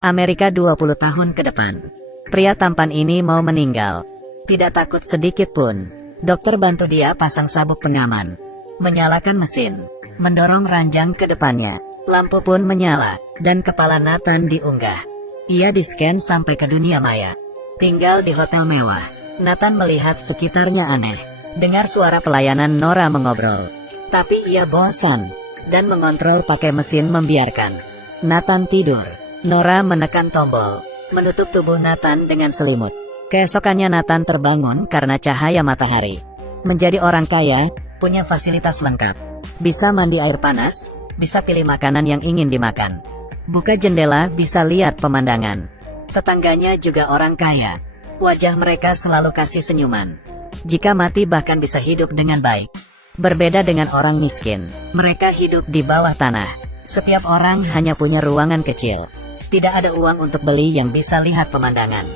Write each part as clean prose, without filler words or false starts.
Amerika 20 tahun ke depan. Pria tampan ini mau meninggal. Tidak takut sedikit pun. Dokter bantu dia pasang sabuk pengaman. Menyalakan mesin. Mendorong ranjang ke depannya. Lampu pun menyala. Dan kepala Nathan diunggah. Ia di-scan sampai ke dunia maya. Tinggal di hotel mewah. Nathan melihat sekitarnya aneh. Dengar suara pelayanan Nora mengobrol. Tapi ia bosan. Dan mengontrol pakai mesin membiarkan. Nathan tidur. Nora menekan tombol. Menutup tubuh Nathan dengan selimut. Keesokannya Nathan terbangun karena cahaya matahari. Menjadi orang kaya, punya fasilitas lengkap. Bisa mandi air panas, bisa pilih makanan yang ingin dimakan. Buka jendela bisa lihat pemandangan. Tetangganya juga orang kaya. Wajah mereka selalu kasih senyuman. Jika mati bahkan bisa hidup dengan baik. Berbeda dengan orang miskin, mereka hidup di bawah tanah. Setiap orang hanya punya ruangan kecil. Tidak ada uang untuk beli yang bisa lihat pemandangan.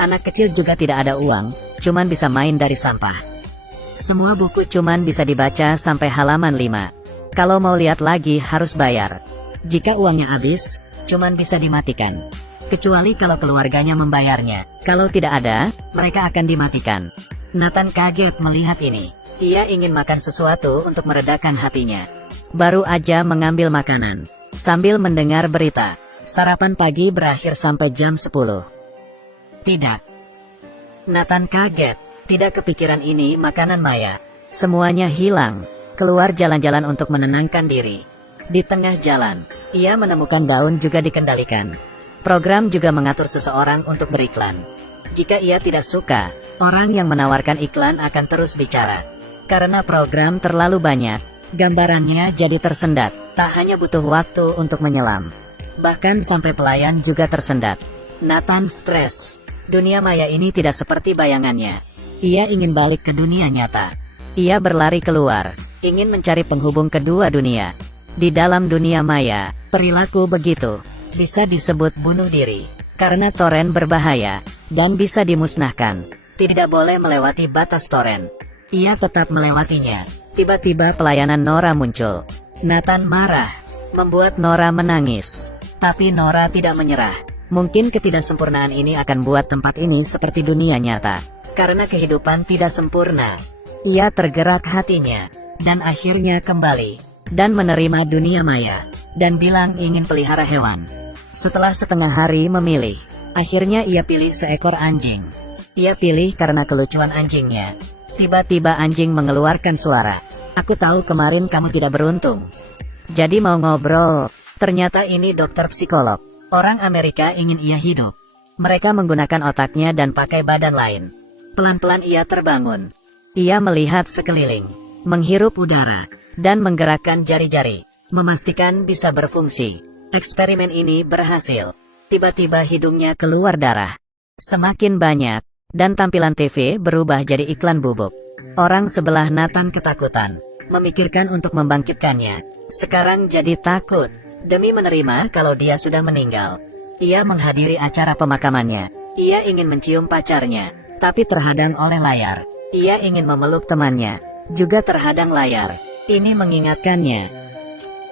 Anak kecil juga tidak ada uang, cuman bisa main dari sampah. Semua buku cuman bisa dibaca sampai halaman 5. Kalau mau lihat lagi harus bayar. Jika uangnya habis, cuman bisa dimatikan. Kecuali kalau keluarganya membayarnya. Kalau tidak ada, mereka akan dimatikan. Nathan kaget melihat ini. Ia ingin makan sesuatu untuk meredakan hatinya. Baru aja mengambil makanan. Sambil mendengar berita. Sarapan pagi berakhir sampai jam 10. Tidak. Nathan kaget. Tidak kepikiran ini makanan maya. Semuanya hilang. Keluar jalan-jalan untuk menenangkan diri. Di tengah jalan, ia menemukan daun juga dikendalikan. Program juga mengatur seseorang untuk beriklan. Jika ia tidak suka, orang yang menawarkan iklan akan terus bicara. Karena program terlalu banyak, gambarannya jadi tersendat. Tak hanya butuh waktu untuk menyelam. Bahkan sampai pelayan juga tersendat. Nathan stres. Dunia maya ini tidak seperti bayangannya. Ia ingin balik ke dunia nyata. Ia berlari keluar, ingin mencari penghubung kedua dunia. Di dalam dunia maya, perilaku begitu bisa disebut bunuh diri. Karena toren berbahaya, dan bisa dimusnahkan. Tidak boleh melewati batas toren. Ia tetap melewatinya. Tiba-tiba pelayanan Nora muncul. Nathan marah, membuat Nora menangis. Tapi Nora tidak menyerah. Mungkin ketidaksempurnaan ini akan buat tempat ini seperti dunia nyata. Karena kehidupan tidak sempurna. Ia tergerak hatinya, dan akhirnya kembali, dan menerima dunia maya, dan bilang ingin pelihara hewan. Setelah setengah hari memilih, akhirnya ia pilih seekor anjing. Ia pilih karena kelucuan anjingnya. Tiba-tiba anjing mengeluarkan suara. Aku tahu kemarin kamu tidak beruntung. Jadi mau ngobrol. Ternyata ini dokter psikolog. Orang Amerika ingin ia hidup. Mereka menggunakan otaknya dan pakai badan lain. Pelan-pelan ia terbangun. Ia melihat sekeliling, menghirup udara, dan menggerakkan jari-jari. Memastikan bisa berfungsi. Eksperimen ini berhasil. Tiba-tiba hidungnya keluar darah. Semakin banyak. Dan tampilan TV berubah jadi iklan bubuk. Orang sebelah Nathan ketakutan. Memikirkan untuk membangkitkannya. Sekarang jadi takut. Demi menerima kalau dia sudah meninggal. Ia menghadiri acara pemakamannya. Ia ingin mencium pacarnya. Tapi terhadang oleh layar. Ia ingin memeluk temannya. Juga terhadang layar. Ini mengingatkannya.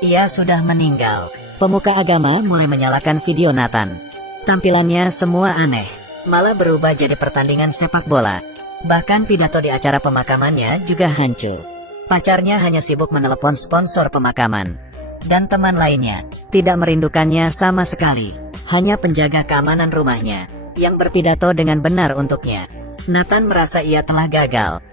Ia sudah meninggal. Pemuka agama mulai menyalakan video Nathan. Tampilannya semua aneh. Malah berubah jadi pertandingan sepak bola. Bahkan pidato di acara pemakamannya juga hancur. Pacarnya hanya sibuk menelepon sponsor pemakaman. Dan teman lainnya, tidak merindukannya sama sekali. Hanya penjaga keamanan rumahnya, yang berpidato dengan benar untuknya. Nathan merasa ia telah gagal.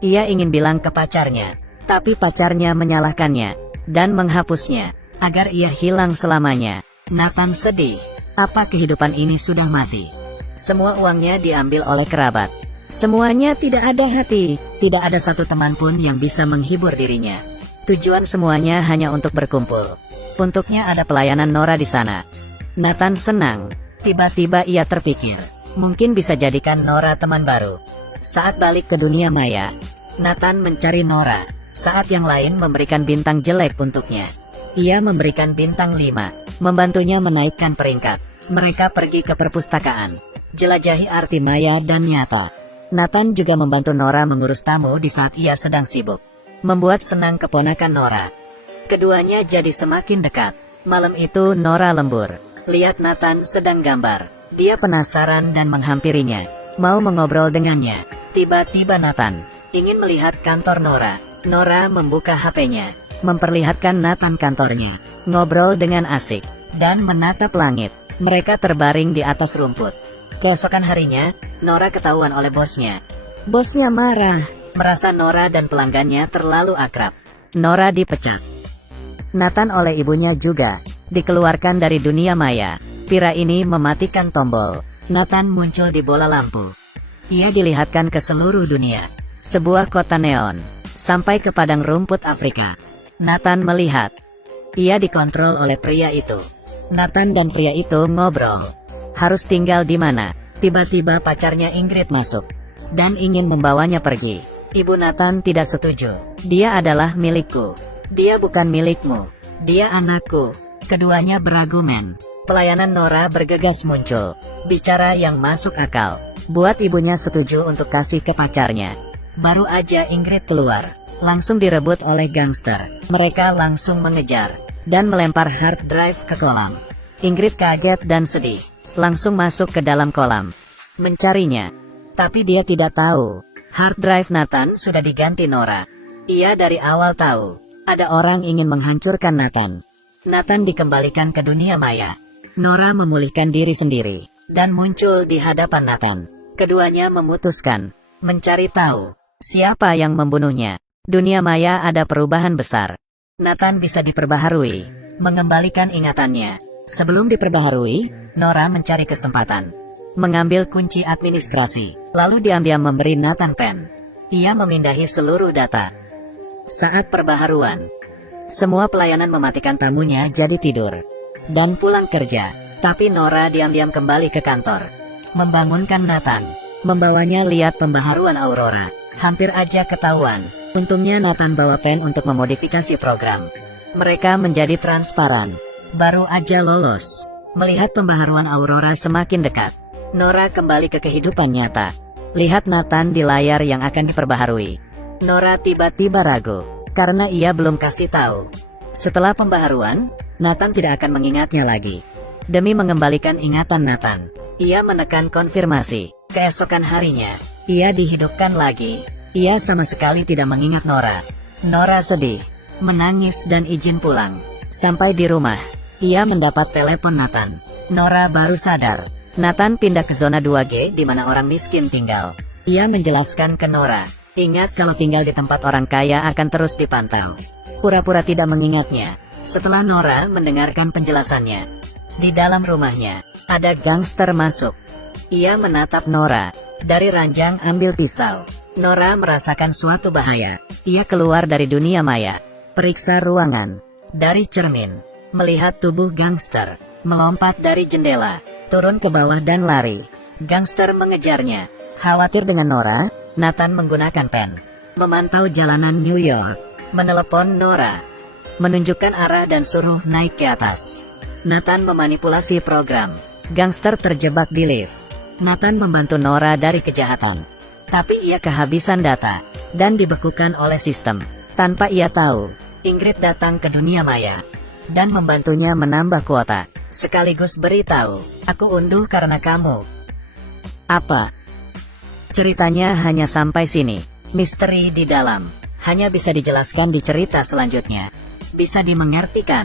Ia ingin bilang ke pacarnya, tapi pacarnya menyalahkannya, dan menghapusnya, agar ia hilang selamanya. Nathan sedih. Apa kehidupan ini sudah mati? Semua uangnya diambil oleh kerabat. Semuanya tidak ada hati. Tidak ada satu teman pun yang bisa menghibur dirinya. Tujuan semuanya hanya untuk berkumpul. Untuknya ada pelayanan Nora di sana. Nathan senang. Tiba-tiba ia terpikir, mungkin bisa jadikan Nora teman baru. Saat balik ke dunia maya, Nathan mencari Nora. Saat yang lain memberikan bintang jelek untuknya. Ia memberikan bintang 5, membantunya menaikkan peringkat. Mereka pergi ke perpustakaan. Jelajahi arti maya dan nyata. Nathan juga membantu Nora mengurus tamu di saat ia sedang sibuk. Membuat senang keponakan Nora. Keduanya jadi semakin dekat. Malam itu Nora lembur. lihat Nathan sedang gambar. Dia penasaran dan menghampirinya, mau mengobrol dengannya. Tiba-tiba Nathan ingin melihat kantor Nora. Nora membuka HP-nya, memperlihatkan Nathan kantornya, ngobrol dengan asik, dan menatap langit. Mereka terbaring di atas rumput. Keesokan harinya, Nora ketahuan oleh bosnya. Bosnya marah, merasa Nora dan pelanggannya terlalu akrab. Nora dipecat. Nathan oleh ibunya juga dikeluarkan dari dunia maya. Pira ini mematikan tombol. Nathan muncul di bola lampu. Ia dilihatkan ke seluruh dunia. Sebuah kota neon, sampai ke padang rumput Afrika. Nathan melihat. Ia dikontrol oleh pria itu. Nathan dan pria itu ngobrol. Harus tinggal di mana? Tiba-tiba pacarnya Ingrid masuk dan ingin membawanya pergi. Ibu Nathan tidak setuju. Dia adalah milikku. Dia bukan milikmu. Dia anakku. Keduanya berargumen. Pelayanan Nora bergegas muncul. Bicara yang masuk akal. Buat ibunya setuju untuk kasih ke pacarnya. Baru aja Ingrid keluar, langsung direbut oleh gangster. Mereka langsung mengejar dan melempar hard drive ke kolam. Ingrid kaget dan sedih. Langsung masuk ke dalam kolam. Mencarinya. Tapi dia tidak tahu. Hard drive Nathan sudah diganti Nora. Ia dari awal tahu. Ada orang ingin menghancurkan Nathan. Nathan dikembalikan ke dunia maya. Nora memulihkan diri sendiri. Dan muncul di hadapan Nathan. Keduanya memutuskan mencari tahu siapa yang membunuhnya. Dunia maya ada perubahan besar. Nathan bisa diperbaharui. Mengembalikan ingatannya. Sebelum diperbaharui, Nora mencari kesempatan. Mengambil kunci administrasi. Lalu diam-diam memberi Nathan pen. Ia memindahi seluruh data. Saat perbaharuan, semua pelayanan mematikan tamunya jadi tidur. Dan pulang kerja. Tapi Nora diam-diam kembali ke kantor. Membangunkan Nathan. Membawanya lihat pembaharuan Aurora. Hampir aja ketahuan. Untungnya Nathan bawa pen untuk memodifikasi program. Mereka menjadi transparan. Baru aja lolos. Melihat pembaharuan Aurora semakin dekat. Nora kembali ke kehidupan nyata. Lihat Nathan di layar yang akan diperbaharui. Nora tiba-tiba ragu, karena ia belum kasih tahu. Setelah pembaharuan, Nathan tidak akan mengingatnya lagi. Demi mengembalikan ingatan Nathan, ia menekan konfirmasi. Keesokan harinya, ia dihidupkan lagi. Ia sama sekali tidak mengingat Nora. Nora sedih, menangis dan izin pulang. Sampai di rumah, ia mendapat telepon Nathan. Nora baru sadar. Nathan pindah ke zona 2G di mana orang miskin tinggal. Ia menjelaskan ke Nora, ingat kalau tinggal di tempat orang kaya akan terus dipantau. Pura-pura tidak mengingatnya. Setelah Nora mendengarkan penjelasannya, di dalam rumahnya, ada gangster masuk. Ia menatap Nora. Dari ranjang ambil pisau. Nora merasakan suatu bahaya. Ia keluar dari dunia maya. Periksa ruangan. Dari cermin, melihat tubuh gangster. Melompat dari jendela. Turun ke bawah dan lari. Gangster mengejarnya. Khawatir dengan Nora, Nathan menggunakan pen. Memantau jalanan New York. Menelepon Nora. Menunjukkan arah dan suruh naik ke atas. Nathan memanipulasi program. Gangster terjebak di lift. Nathan membantu Nora dari kejahatan. Tapi ia kehabisan data. Dan dibekukan oleh sistem. Tanpa ia tahu, Ingrid datang ke dunia maya. Dan membantunya menambah kuota. Sekaligus beritahu, aku unduh karena kamu. Apa? Ceritanya hanya sampai sini. Misteri di dalam hanya bisa dijelaskan di cerita selanjutnya. Bisa dimengertikan.